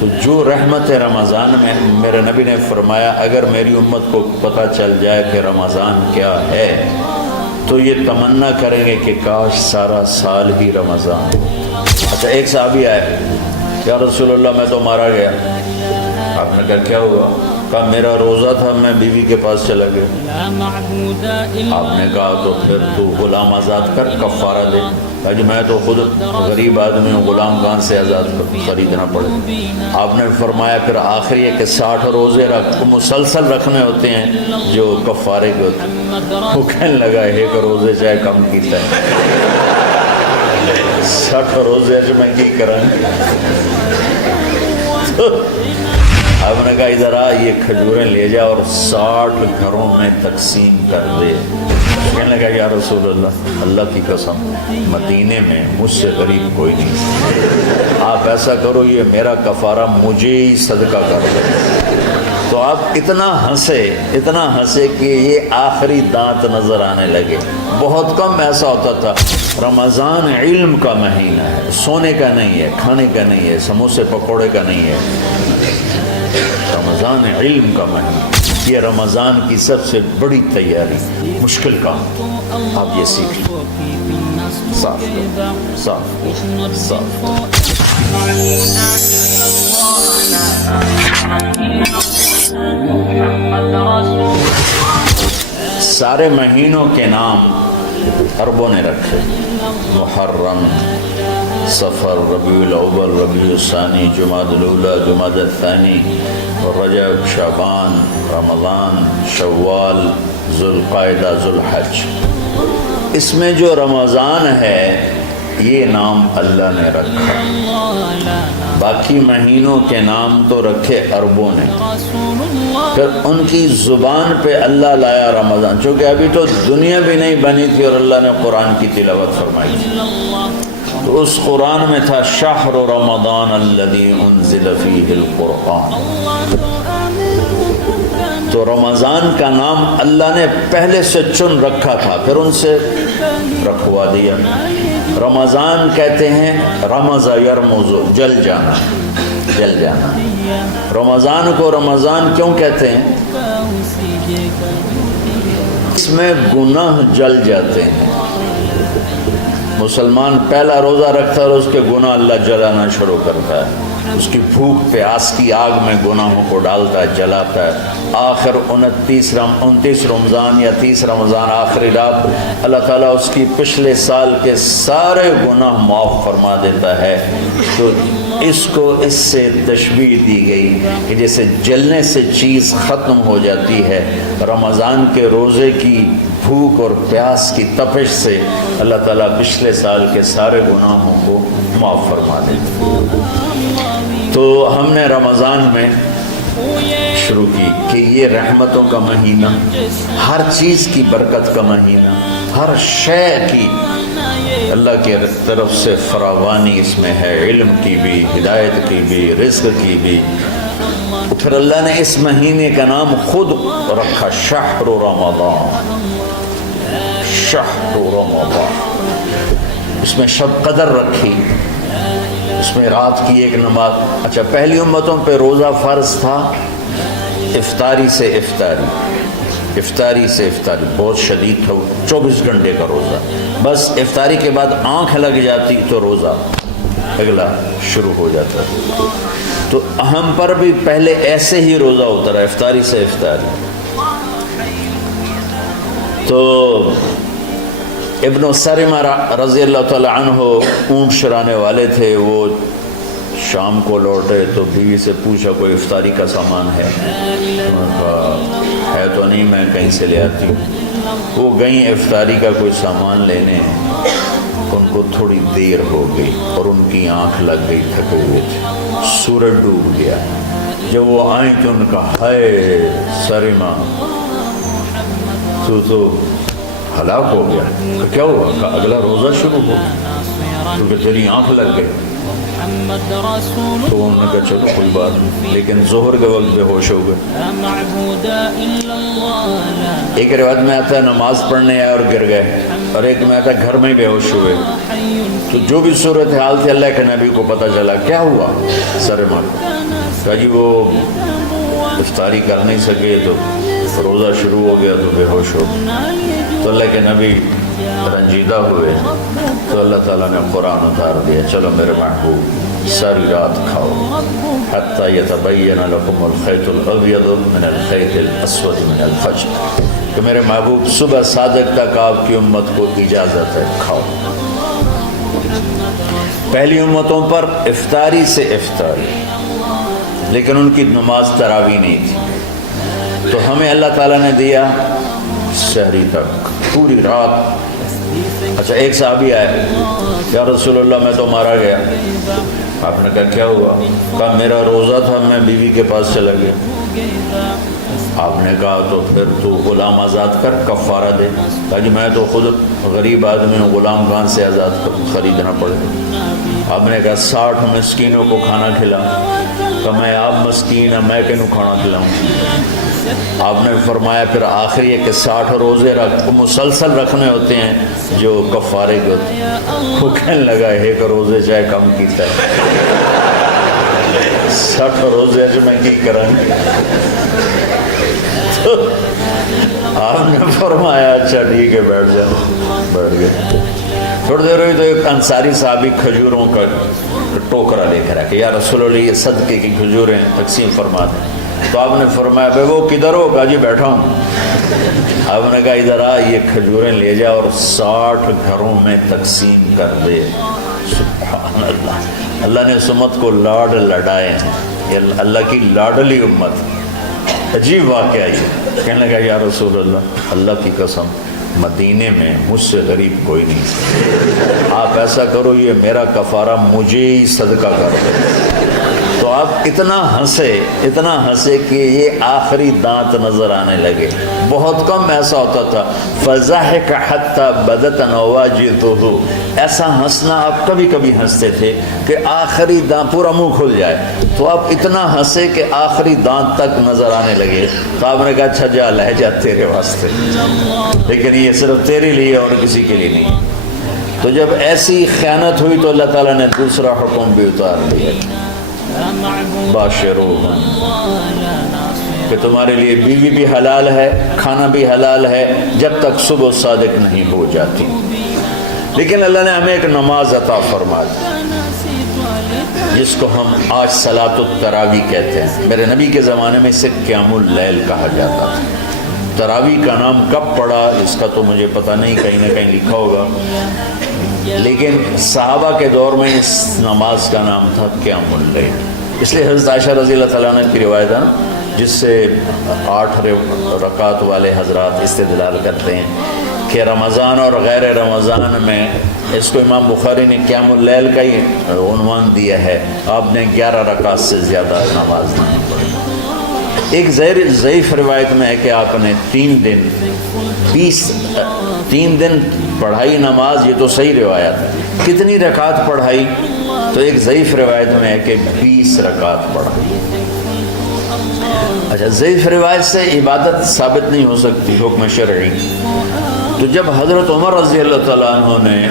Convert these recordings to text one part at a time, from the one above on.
تو جو رحمت رمضان میں میرے نبی نے فرمایا اگر میری امت کو پتہ چل جائے کہ رمضان کیا ہے تو یہ تمنا کریں گے کہ کاش سارا سال ہی رمضان. اچھا ایک صحابی آئے, یا رسول اللہ میں تو مارا گیا. آپ نے کہا کیا ہوا؟ کہا میرا روزہ تھا, میں بیوی کے پاس چلا گیا. آپ نے کہا تو پھر تو غلام آزاد کر, کفارہ دے. کہا جی میں تو خود غریب آدمی ہوں, غلام کہاں سے آزاد خریدنا پڑے. آپ نے فرمایا پھر آخری ہے کہ 60 روزے مسلسل رکھنے ہوتے ہیں جو کفارے کے ہوتے ہیں. وہ کہنے لگا ایک روزے چاہے کم کیتا ہے, 60 روزے جو میں کی کریں. آپ نے کہا ادھر آ, یہ کھجوریں لے جا اور 60 گھروں میں تقسیم کر دے. کہنے لگا یا رسول اللہ, اللہ کی قسم مدینے میں مجھ سے غریب کوئی نہیں, آپ ایسا کرو یہ میرا کفارہ مجھے ہی صدقہ کر دو. تو آپ اتنا ہنسے کہ یہ آخری دانت نظر آنے لگے. بہت کم ایسا ہوتا تھا. رمضان علم کا مہینہ ہے, سونے کا نہیں ہے, کھانے کا نہیں ہے, سموسے پکوڑے کا نہیں ہے. رمضان علم کا مہینہ. یہ رمضان کی سب سے بڑی تیاری, مشکل کام. آپ یہ سیکھ لیں. صاف سارے مہینوں کے نام عربوں نے رکھے. محرم, صفر, ربیع الاول, ربیع الثانی, جمادی الاولی, جمادی الثانی, رجب, شعبان, رمضان, شوال, ذوالقعدہ, ذوالحج. اس میں جو رمضان ہے یہ نام اللہ نے رکھا. باقی مہینوں کے نام تو رکھے عربوں نے. پھر ان کی زبان پہ اللہ لایا رمضان, چونکہ ابھی تو دنیا بھی نہیں بنی تھی اور اللہ نے قرآن کی تلاوت فرمائی تھی. تو اس قرآن میں تھا شہر رمضان الذی انزل فیہ القرآن. تو رمضان کا نام اللہ نے پہلے سے چن رکھا تھا, پھر ان سے رکھوا دیا. رمضان کہتے ہیں رمض یرمز, جل جانا, جل جانا. رمضان کو رمضان کیوں کہتے ہیں؟ اس میں گناہ جل جاتے ہیں. مسلمان پہلا روزہ رکھتا ہے اور اس کے گناہ اللہ جلانا شروع کرتا ہے. اس کی بھوک پیاس کی آگ میں گناہوں کو ڈالتا ہے, جلاتا ہے. آخر 29 رمضان یا 30 رمضان آخری رات اللہ تعالیٰ اس کی پچھلے سال کے سارے گناہ معاف فرما دیتا ہے. تو اس کو اس سے تشبیہ دی گئی کہ جیسے جلنے سے چیز ختم ہو جاتی ہے, رمضان کے روزے کی بھوک اور پیاس کی تپش سے اللہ تعالیٰ پچھلے سال کے سارے گناہوں کو معاف فرما دیتا ہے. تو ہم نے رمضان میں شروع کی کہ یہ رحمتوں کا مہینہ, ہر چیز کی برکت کا مہینہ, ہر شے کی اللہ کی طرف سے فراوانی اس میں ہے, علم کی بھی, ہدایت کی بھی, رزق کی بھی. پھر اللہ نے اس مہینے کا نام خود رکھا شہر رمضان. شہر رمضان, اس میں شب قدر رکھی, اس میں رات کی ایک نماز. اچھا پہلی امتوں پہ روزہ فرض تھا افطاری سے افطاری, افطاری سے افطاری, بہت شدید تھا, 24 گھنٹے کا روزہ. بس افطاری کے بعد آنکھ لگ جاتی تو روزہ اگلا شروع ہو جاتا. تو ہم پر بھی پہلے ایسے ہی روزہ ہوتا رہا, افطاری سے افطاری. تو ابن سرمہ رضی اللہ تعالیٰ عنہ اونٹ چرانے والے تھے. وہ شام کو لوٹے تو بیوی سے پوچھا کوئی افطاری کا سامان ہے؟ ہے تو نہیں, میں کہیں سے لے آتی ہوں. وہ گئیں افطاری کا کوئی سامان لینے, ان کو تھوڑی دیر ہو گئی اور ان کی آنکھ لگ گئی, تھکے ہوئے تھے. سورج ڈوب گیا. جب وہ آئیں تو ان کا ہائے سرمہ تو ہلاک ہو گیا. کیا ہوا؟ کہ اگلا روزہ شروع ہو کیونکہ تیری آنکھ لگ گئی. تو انہوں نے کہا چلو کوئی بات نہیں, لیکن ظہر کے وقت بے ہوش ہو گئے. ایک روایت میں آتا ہے نماز پڑھنے آئے اور گر گئے, اور ایک میں آتا ہے گھر میں بے ہوش ہوئے. تو جو بھی صورتحال تھی اللہ کے نبی کو پتہ چلا. کیا ہوا؟ سر مار کہا جی وہ افطاری کر نہیں سکے تو روزہ شروع ہو گیا تو بے ہوش ہو. تو اللہ کے نبی رنجیدہ ہوئے تو اللہ تعالیٰ نے قرآن اتار دیا. چلو میرے محبوب ساری رات کھاؤ حتیٰ یتبین لکم الخیط الابیض من الخیط الاسود من الفجر، کہ میرے محبوب صبح صادق تک آپ کی امت کو اجازت ہے کھاؤ. پہلی امتوں پر افطاری سے افطاری، لیکن ان کی نماز تراویح نہیں تھی. تو ہمیں اللہ تعالیٰ نے دیا سحری تک پوری رات. اچھا ایک صحابی آئے، یا رسول اللہ میں تو مارا گیا. آپ نے کہا کیا ہوا؟ کہا میرا روزہ تھا میں بیوی کے پاس چلا گیا. آپ نے کہا تو پھر تو غلام آزاد کر، کفارہ دے. کہا جی میں تو خود غریب آدمی ہوں، غلام کہاں سے آزاد خریدنا پڑے. آپ نے کہا 60 مسکینوں کو کھانا کھلا. کہ میں آپ مسکین ہیں میں کینوں کھانا کھلاؤں. آپ نے فرمایا پھر آخری ہے کہ 60 روزے مسلسل رکھنے ہوتے ہیں جو کفارے کے ہوتے ہیں. وہ کہنے لگا ایک روزے چاہے کم کیتا ہے 60 روزے جو میں کی کریں. تو آپ نے فرمایا اچھا ٹھیک ہے بیٹھ جاؤ. بیٹھ گئے. تھوڑی دیر ہوئی تو ایک انصاری صحابی کھجوروں کا ٹوکرا لے کر آیا کہ یا رسول اللہ یہ صدقے کی کھجوریں تقسیم فرما دیں. تو آپ نے فرمایا بھائی وہ کدھر ہو؟ کہا جی بیٹھا ہوں. آپ نے کہا ادھر آ، یہ کھجوریں لے جا اور 60 گھروں میں تقسیم کر دے. سبحان اللہ. اللہ نے اس امت کو لاڈ لڈائے ہیں. یہ اللہ کی لاڈلی امت. عجیب واقعہ یہ. کہنے لگا یا رسول اللہ اللہ کی قسم مدینے میں مجھ سے غریب کوئی نہیں، آپ ایسا کرو یہ میرا کفارہ مجھے ہی صدقہ کر دو. تو آپ اتنا ہنسے کہ یہ آخری دانت نظر آنے لگے. بہت کم ایسا ہوتا تھا. فضحك حتى بدت نواجذه. ایسا ہنسنا آپ کبھی کبھی ہنستے تھے کہ آخری دانت پورا منہ کھل جائے. تو آپ اتنا ہنسے کہ آخری دانت تک نظر آنے لگے. تو آپ نے کہا اچھا جا لہجہ تیرے واسطے، لیکن یہ صرف تیرے لیے اور کسی کے لیے نہیں. تو جب ایسی خیانت ہوئی تو اللہ تعالیٰ نے دوسرا حکم بھی اتار دیا باشروہن، کہ تمہارے لیے بیوی بھی حلال ہے، کھانا بھی حلال ہے جب تک صبح صادق نہیں ہو جاتی. لیکن اللہ نے ہمیں ایک نماز عطا فرما دی جس کو ہم آج صلاۃ التراویح کہتے ہیں. میرے نبی کے زمانے میں اسے قیام اللیل کہا جاتا تھا. تراویح کا نام کب پڑا اس کا تو مجھے پتہ نہیں، کہیں نہ کہیں لکھا ہوگا، لیکن صحابہ کے دور میں اس نماز کا نام تھا قیام اللیل. اس لیے حضرت عائشہ رضی اللہ تعالیٰ عنہ کی روایت ہے جس سے 8 رکعت والے حضرات استدلال کرتے ہیں کہ رمضان اور غیر رمضان میں اس کو امام بخاری نے قیام اللیل کا ہی عنوان دیا ہے. آپ نے 11 رکعت سے زیادہ نماز نہیں پڑھی. ایک ضعیف روایت میں ہے کہ آپ نے 3 دن پڑھائی نماز. یہ تو صحیح روایت ہے. کتنی رکعت پڑھائی؟ تو ایک ضعیف روایت میں ہے کہ 20 رکعت پڑھائی. اچھا ضعیف روایت سے عبادت ثابت نہیں ہو سکتی حکم شرعی. تو جب حضرت عمر رضی اللہ تعالیٰ عنہ نے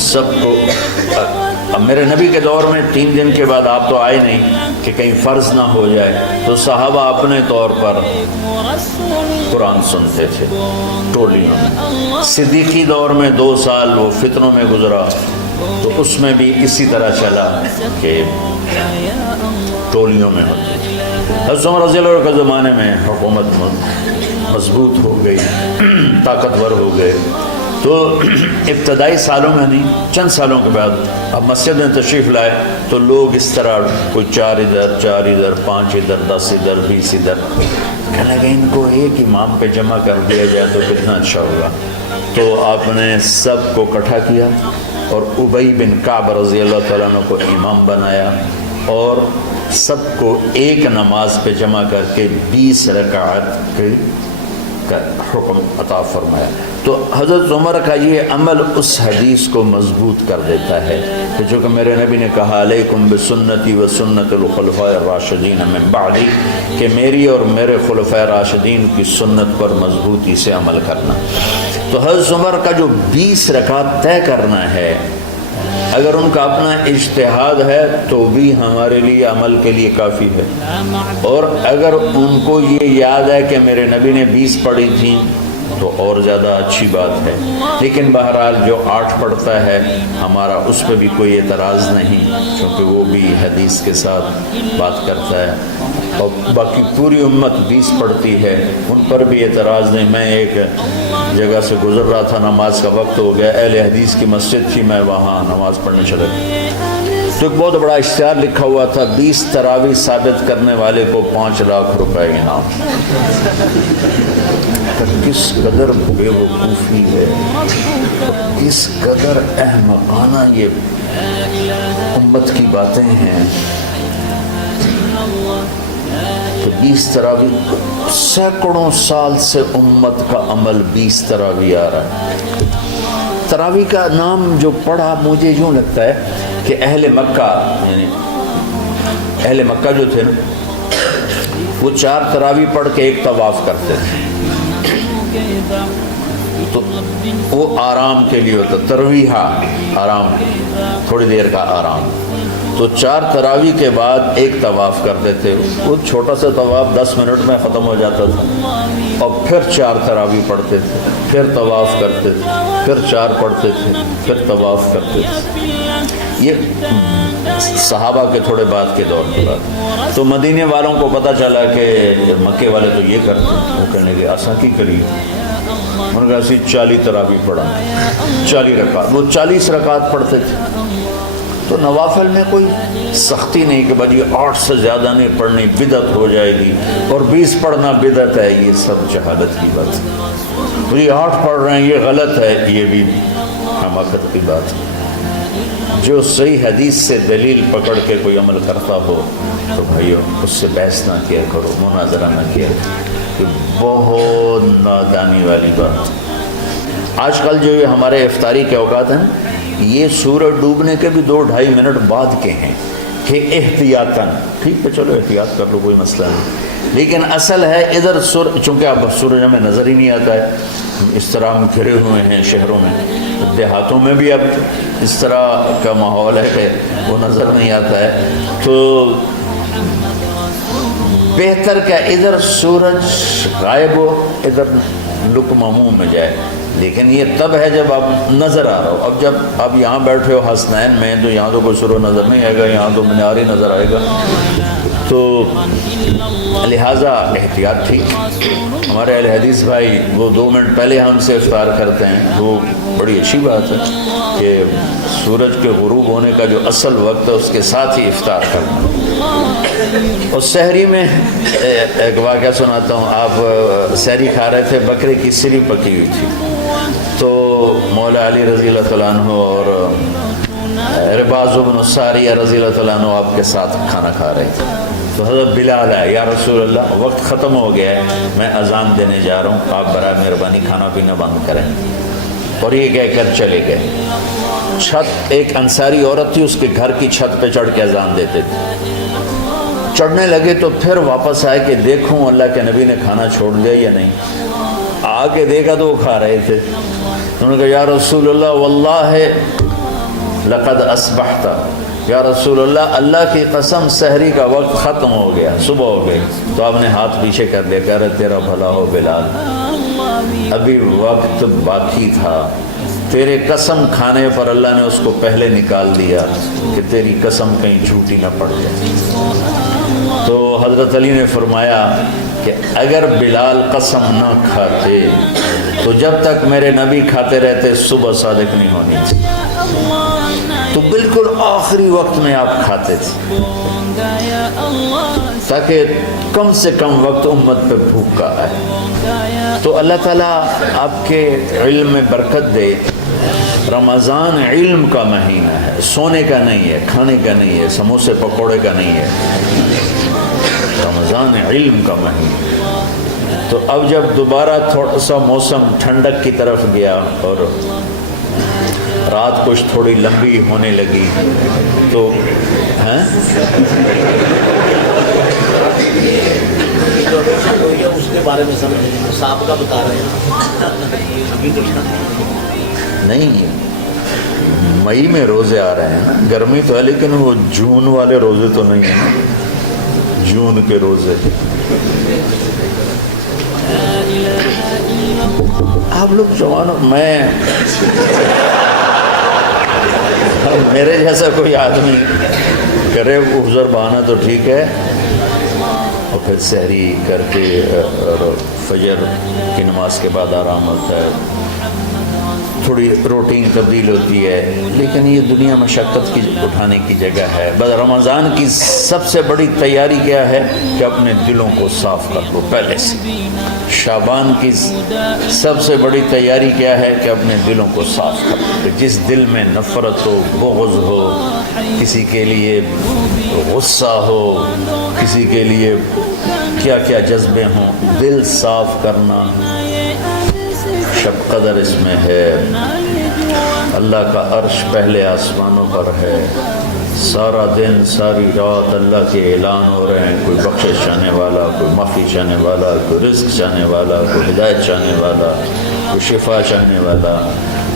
سب کو، اب میرے نبی کے دور میں 3 دن کے بعد آپ تو آئے نہیں کہ کہیں فرض نہ ہو جائے، تو صحابہ اپنے طور پر قرآن سنتے تھے ٹولیوں میں. صدیقی دور میں 2 سال وہ فتنوں میں گزرا تو اس میں بھی اسی طرح چلا کہ ٹولیوں میں ہوتے تھے. حضرت عمر رضی اللہ عنہ کے زمانے میں حکومت مضبوط ہو گئی، طاقتور ہو گئے. تو ابتدائی سالوں میں نہیں، چند سالوں کے بعد اب مسجد میں تشریف لائے تو لوگ اس طرح کوئی 4 ادھر 4 ادھر 5 ادھر 10 ادھر 20 ادھر. کہنے لگے ان کو ایک امام پہ جمع کر دیا جائے تو کتنا اچھا ہوگا. تو آپ نے سب کو اکٹھا کیا اور ابی بن کعب رضی اللہ تعالیٰ عنہ کو امام بنایا اور سب کو ایک نماز پہ جمع کر کے 20 رکعت کا حکم عطا فرمایا. تو حضرت عمر کا یہ عمل اس حدیث کو مضبوط کر دیتا ہے کہ جو کہ میرے نبی نے کہا علیکم بسنتی و سنت الخلفاء الراشدین من بعدی، کہ میری اور میرے خلفاء راشدین کی سنت پر مضبوطی سے عمل کرنا. تو حضرت عمر کا جو 20 رکعت طے کرنا ہے اگر ان کا اپنا اجتہاد ہے تو بھی ہمارے لیے عمل کے لیے کافی ہے، اور اگر ان کو یہ یاد ہے کہ میرے نبی نے 20 پڑھی تھیں تو اور زیادہ اچھی بات ہے، لیکن بہرحال جو 8 پڑھتا ہے ہمارا اس پہ بھی کوئی اعتراض نہیں، کیونکہ وہ بھی حدیث کے ساتھ بات کرتا ہے، اور باقی پوری امت 20 پڑھتی ہے، ان پر بھی اعتراض نہیں۔ میں ایک جگہ سے گزر رہا تھا، نماز کا وقت ہو گیا، اہل حدیث کی مسجد تھی، میں وہاں نماز پڑھنے چلا گیا، تو ایک بہت بڑا اشتہار لکھا ہوا تھا، 20 تراویح ثابت کرنے والے کو 5 لاکھ روپے انعام۔ کس قدر بے وقوفی ہے، کس قدر احمقانہ یہ امت کی باتیں ہیں کہ 20 تراویح، سینکڑوں سال سے امت کا عمل 20 تراویح آ رہا ہے۔ تراویح کا نام جو پڑھا مجھے یوں لگتا ہے کہ اہل مکہ، یعنی اہل مکہ جو تھے نا، وہ 4 تراویح پڑھ کے ایک طواف کرتے تھے، تو وہ آرام کے لیے ہوتا، ترویحہ آرام، تھوڑی دیر کا آرام، تو 4 تراویح کے بعد ایک طواف کرتے تھے، وہ چھوٹا سا طواف 10 منٹ میں ختم ہو جاتا تھا، اور پھر 4 تراویح پڑھتے تھے، پھر طواف کرتے تھے، پھر 4 پڑھتے تھے، پھر طواف کرتے تھے۔ یہ صحابہ کے تھوڑے بعد کے دور کے بعد تو مدینے والوں کو پتہ چلا کہ مکے والے تو یہ کرتے ہیں، وہ کہنے لگے آسان کی قریب، انہوں نے کہا اسی 40 تراویح پڑھا، 40 رکعت، وہ 40 رکعت پڑھتے تھے۔ تو نوافل میں کوئی سختی نہیں کہ بھائی 8 سے زیادہ نہیں پڑھنی، بدعت ہو جائے گی، اور 20 پڑھنا بدعت ہے، یہ سب جہالت کی بات ہے۔ یہ 8 پڑھ رہے ہیں یہ غلط ہے، یہ بھی حماقت کی بات ہے۔ جو صحیح حدیث سے دلیل پکڑ کے کوئی عمل کرتا ہو تو بھائیو اس سے بحث نہ کیا کرو، مناظرہ نہ کیا کرو، یہ بہت نادانی والی بات۔ آج کل جو یہ ہمارے افطاری کے اوقات ہیں، یہ سورج ڈوبنے کے بھی 2-2.5 منٹ بعد کے ہیں کہ احتیاطاً، ٹھیک ہے چلو احتیاط کر لو کوئی مسئلہ نہیں، لیکن اصل ہے ادھر چونکہ اب سورج ہمیں نظر ہی نہیں آتا ہے، اس طرح ہم گھرے ہوئے ہیں شہروں میں، دیہاتوں میں بھی اب اس طرح کا ماحول ہے کہ وہ نظر نہیں آتا ہے، تو بہتر کہ ادھر سورج غائب ہو ادھر لقمہ منہ میں جائے، لیکن یہ تب ہے جب آپ نظر آ رہا ہو۔ اب جب آپ یہاں بیٹھے ہو حسنین میں تو یہاں تو کوئی سورج نظر نہیں آئے گا، یہاں تو مینار ہی نظر آئے گا، تو لہٰذا احتیاط تھی۔ ہمارے اہل حدیث بھائی وہ 2 منٹ پہلے ہم سے افطار کرتے ہیں، وہ بڑی اچھی بات ہے کہ سورج کے غروب ہونے کا جو اصل وقت ہے اس کے ساتھ ہی افطار کرنا۔ اور سحری میں ایک واقعہ سناتا ہوں، آپ سحری کھا رہے تھے، بکرے کی سری پکی ہوئی تھی، تو مولا علی رضی اللہ تعالیٰ عنہ اور رباز بن ساریہ رضی اللہ تعالیٰ عنہ آپ کے ساتھ کھانا کھا رہے تھے، تو حضرت بلال ہے، یا رسول اللہ وقت ختم ہو گیا ہے، میں اذان دینے جا رہا ہوں، آپ برائے مہربانی کھانا پینا بند کریں، اور یہ کہہ کر چلے گئے۔ چھت، ایک انصاری عورت تھی، اس کے گھر کی چھت پہ چڑھ کے اذان دیتے تھے، چڑھنے لگے تو پھر واپس آئے کہ دیکھوں اللہ کے نبی نے کھانا چھوڑ دیا یا نہیں، آ کے دیکھا تو وہ کھا رہے تھے، انہوں نے کہا یا رسول اللہ واللہ لقد اصبحت، یا رسول اللہ اللہ کی قسم سحری کا وقت ختم ہو گیا، صبح ہو گئی، تو آپ نے ہاتھ پیچھے کر لیا، کہہ رہے تیرا بھلا ہو بلال، ابھی وقت باقی تھا، تیرے قسم کھانے پر اللہ نے اس کو پہلے نکال دیا کہ تیری قسم کہیں جھوٹی نہ پڑ جائے۔ تو حضرت علی نے فرمایا کہ اگر بلال قسم نہ کھاتے تو جب تک میرے نبی کھاتے رہتے صبح صادق نہیں ہونی تھی، تو بالکل آخری وقت میں آپ کھاتے تھے تاکہ کم سے کم وقت امت پہ بھوک کا آئے۔ تو اللہ تعالیٰ آپ کے علم میں برکت دے۔ رمضان علم کا مہینہ ہے، سونے کا نہیں ہے، کھانے کا نہیں ہے، سموسے پکوڑے کا نہیں ہے، رمضان علم کا مہینہ۔ تو اب جب دوبارہ تھوڑا سا موسم ٹھنڈک کی طرف گیا اور رات کچھ تھوڑی لمبی ہونے لگی تو اس کے بارے میں سمجھ کا بتا رہے ہیں نہیں، مئی میں روزے آ رہے ہیں نا, گرمی تو ہے لیکن وہ جون والے روزے تو نہیں ہیں نا, جون کے روزے. آپ لوگ جوانوں, میرے جیسا کوئی آدمی کرے عذر بہانا تو ٹھیک ہے, اور پھر سحری کر کے اور فجر کی نماز کے بعد آرام ہوتا ہے, تھوڑی روٹین تبدیل ہوتی ہے, لیکن یہ دنیا مشقت کی اٹھانے کی جگہ ہے. بس رمضان کی سب سے بڑی تیاری کیا ہے کہ اپنے دلوں کو صاف کر لو پہلے سے. شعبان کی سب سے بڑی تیاری کیا ہے کہ اپنے دلوں کو صاف کر لو. جس دل میں نفرت ہو, بغض ہو, کسی کے لیے غصہ ہو, کسی کے لیے کیا کیا جذبے ہوں, دل صاف کرنا شب قدر اس میں ہے. اللہ کا عرش پہلے آسمانوں پر ہے, سارا دن ساری رات اللہ کے اعلان ہو رہے ہیں, کوئی بخشش چاہنے والا, کوئی معافی چاہنے والا, کوئی رزق چاہنے والا, کوئی ہدایت چاہنے والا, کوئی شفا چاہنے والا,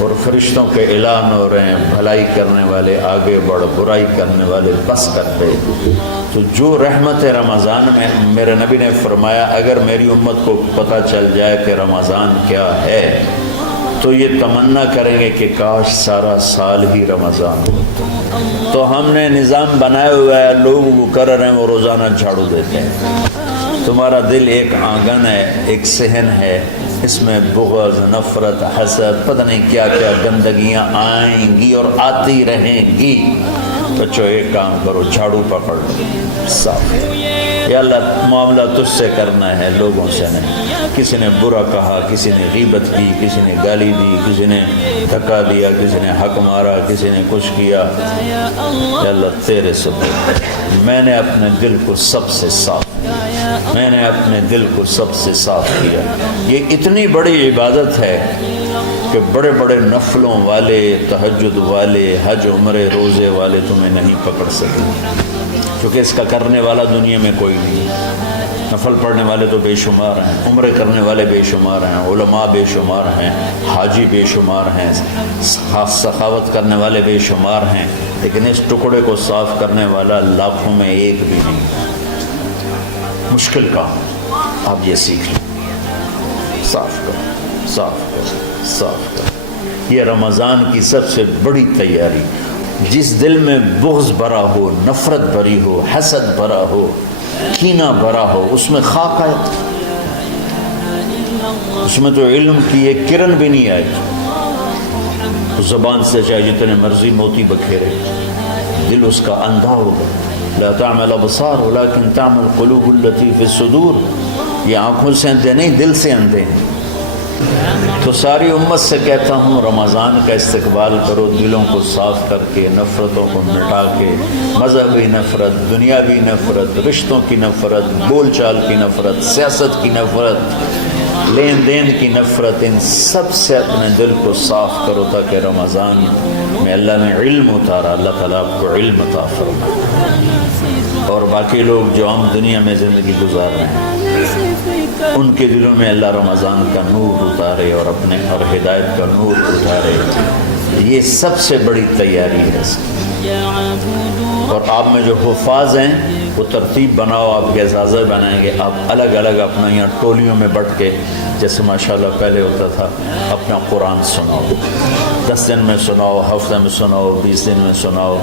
اور فرشتوں کے اعلان ہو رہے ہیں, بھلائی کرنے والے آگے بڑھ, برائی کرنے والے بس کر دے. تو جو رحمت رمضان میں, میرے نبی نے فرمایا اگر میری امت کو پتہ چل جائے کہ رمضان کیا ہے تو یہ تمنا کریں گے کہ کاش سارا سال ہی رمضان ہو. تو ہم نے نظام بنایا ہوا ہے, لوگ وہ کر رہے ہیں, وہ روزانہ جھاڑو دیتے ہیں. تمہارا دل ایک آنگن ہے, ایک صحن ہے, اس میں بغض, نفرت, حسد, پتہ نہیں کیا کیا گندگیاں آئیں گی اور آتی رہیں گی. بچوں ایک کام کرو, جھاڑو پکڑ لو, صاف. یا اللہ معاملہ تجھ سے کرنا ہے, لوگوں سے نہیں. کسی نے برا کہا, کسی نے غیبت کی, کسی نے گالی دی, کسی نے دھکا دیا, کسی نے حق مارا, کسی نے کچھ کیا, یا اللہ تیرے سبب میں نے اپنے دل کو سب سے صاف, میں نے اپنے دل کو سب سے صاف کیا. یہ اتنی بڑی عبادت ہے کہ بڑے بڑے نفلوں والے, تہجد والے, حج عمرے روزے والے تمہیں نہیں پکڑ سکے, کیونکہ اس کا کرنے والا دنیا میں کوئی نہیں. نفل پڑھنے والے تو بے شمار ہیں, عمرے کرنے والے بے شمار ہیں, علماء بے شمار ہیں, حاجی بے شمار ہیں, سخاوت کرنے والے بے شمار ہیں, لیکن اس ٹکڑے کو صاف کرنے والا لاکھوں میں ایک بھی نہیں. مشکل کام, آپ یہ سیکھ لیں, صاف کرو, صاف کرو, صاف کرو. یہ رمضان کی سب سے بڑی تیاری. جس دل میں بغض بھرا ہو, نفرت بھری ہو, حسد بھرا ہو, کینہ بھرا ہو, اس میں خاک آئے, اس میں تو علم کی ایک کرن بھی نہیں آئی. زبان سے چاہے جتنے مرضی موتی بکھیرے, دل اس کا اندھا ہوگا. لا تعمل ابصار ولكن تعمل قلوب التي في الصدور. یہ آنکھوں سے اندھے نہیں, دل سے اندھے ہیں. تو ساری امت سے کہتا ہوں رمضان کا استقبال کرو, دلوں کو صاف کر کے, نفرتوں کو مٹا کے, مذہبی نفرت, دنیاوی نفرت, رشتوں کی نفرت, بول چال کی نفرت, سیاست کی نفرت, لین دین کی نفرت, ان سب سے اپنے دل کو صاف کرو تاکہ رمضان میں اللہ نے علم اتارا, اللہ تعالیٰ آپ کو علم عطا فرمائے. اور باقی لوگ جو عام دنیا میں زندگی گزار رہے ہیں ان کے دلوں میں اللہ رمضان کا نور اتارے اور اپنے اور ہدایت کا نور اتارے. یہ سب سے بڑی تیاری ہے. اور آپ میں جو حفاظ ہیں وہ ترتیب بناؤ, آپ کے اعزازہ بنائیں گے. آپ الگ الگ اپنا یہاں ٹولیوں میں بٹ کے, جیسے ماشاءاللہ پہلے ہوتا تھا, اپنا قرآن سناؤ. 10 دن میں سناؤ, ہفتہ میں سناؤ, 20 دن میں سناؤ,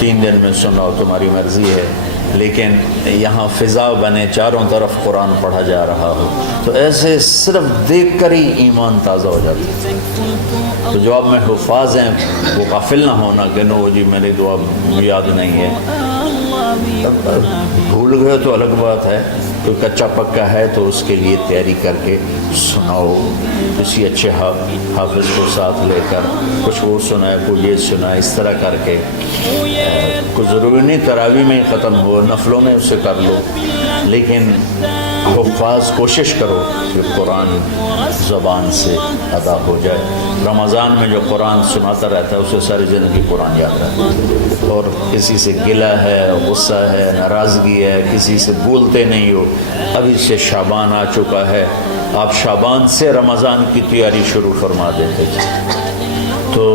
3 دن میں سناؤ, تمہاری مرضی ہے. لیکن یہاں فضا بنے, چاروں طرف قرآن پڑھا جا رہا ہو, تو ایسے صرف دیکھ کر ہی ایمان تازہ ہو جاتا ہے. تو جو آپ میں حفاظ ہیں وہ غافل نہ ہونا کہ نو جی میری دعا یاد نہیں ہے. بھول گئے تو الگ بات ہے, کوئی کچا پکا ہے تو اس کے لیے تیاری کر کے سناؤ, کسی اچھے حافظ کو ساتھ لے کر, کچھ وہ سنائے, کوئی یہ سنائے, اس طرح کر کے. کوئی ضروری نہیں تراویح میں ہی ختم ہو, نفلوں میں اسے کر لو, لیکن حفاظ کوشش کرو کہ قرآن زبان سے ادا ہو جائے. رمضان میں جو قرآن سناتا رہتا ہے اسے ساری زندگی قرآن یاد رہتا ہے. اور کسی سے گلہ ہے, غصہ ہے, ناراضگی ہے, کسی سے بولتے نہیں ہو. ابھی سے شعبان آ چکا ہے, آپ شعبان سے رمضان کی تیاری شروع فرما دیتے تھے. تو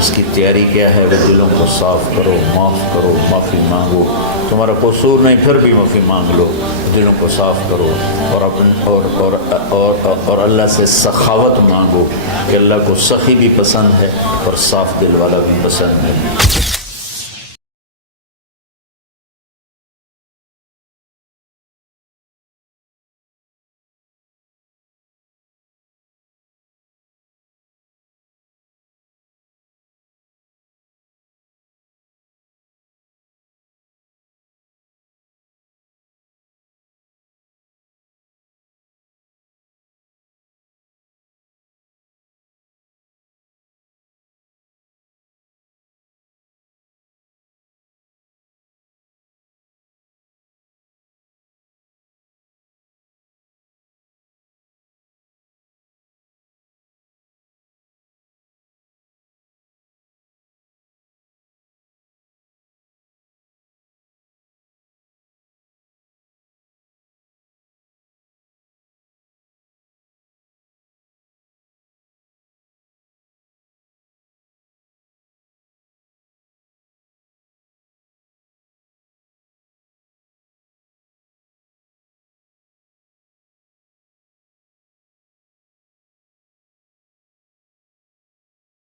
اس کی تیاری کیا ہے؟ وہ دلوں کو صاف کرو، معاف کرو، معافی مانگو، تمہارا قصور نہیں پھر بھی معافی مانگ لو، دلوں کو صاف کرو اور اللہ سے سخاوت مانگو کہ اللہ کو سخی بھی پسند ہے اور صاف دل والا بھی پسند ہے۔